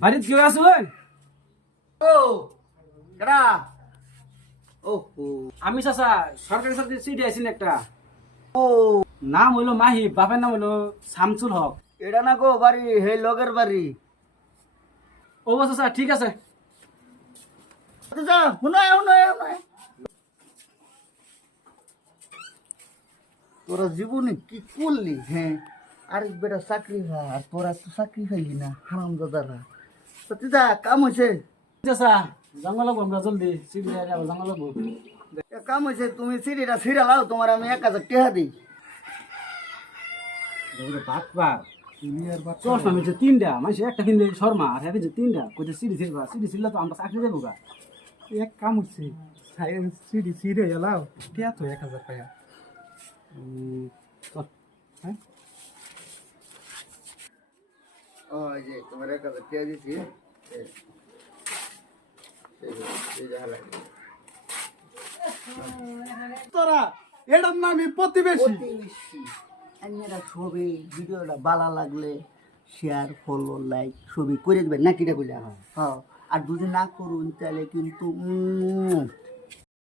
বাড়িতে কেউ আছেন? ও কেডা? ওহো, আমি চাচা সরকারি চাকরি চিঠি আইছেন একটা। ও নাম হইলো মাহিব, বাপের নাম হইলো শামসুল হক। এটা না গো বাড়ি, হে লগের বাড়ি। ও চাচা ঠিক আছে। আচ্ছা শুনায় শুনায় শুনায়, তোরা জীবনে কি করলি? হ্যাঁ, আরেক বেটা চাকরি হয় আর তোরা তো চাকরি খাইলি না, হারাম দাদারা। সত্যিটা কাম হয়েছে, চাচা জঙ্গল লাগবো, আমরা জলদি চিঠি যাবো, জঙ্গল লাগবো। কাম হয়েছে। তুমি সিঁড়িটা ছিঁড়া লাও, তোমার আমি 1000 টাকা দিই। চশমা মিলছে 3টা, মানুষ একটা কিনলে শর্মা, আর হ্যাঁ তিনটা কোথায় সিঁড়ি ছিড়বা, সিঁড়ি ছিড়লে তো আমরা চাকরি দেবো গা। এক কাম হচ্ছে সিডি সিডে এলাও টিয়া তো 1000 টাকা। চল। হ্যাঁ ওই যে তোমার 1000 টাকা দিছি, এই যে হালাই। তোরা এটার নামই প্রতিবেশী। আপনারা ছবি ভিডিওটা ভালো লাগলে শেয়ার ফলো লাইক ছবি করে দেবেন না, কিটা কইলা? হ্যাঁ, আর যদি না করুন তাহলে কিন্তু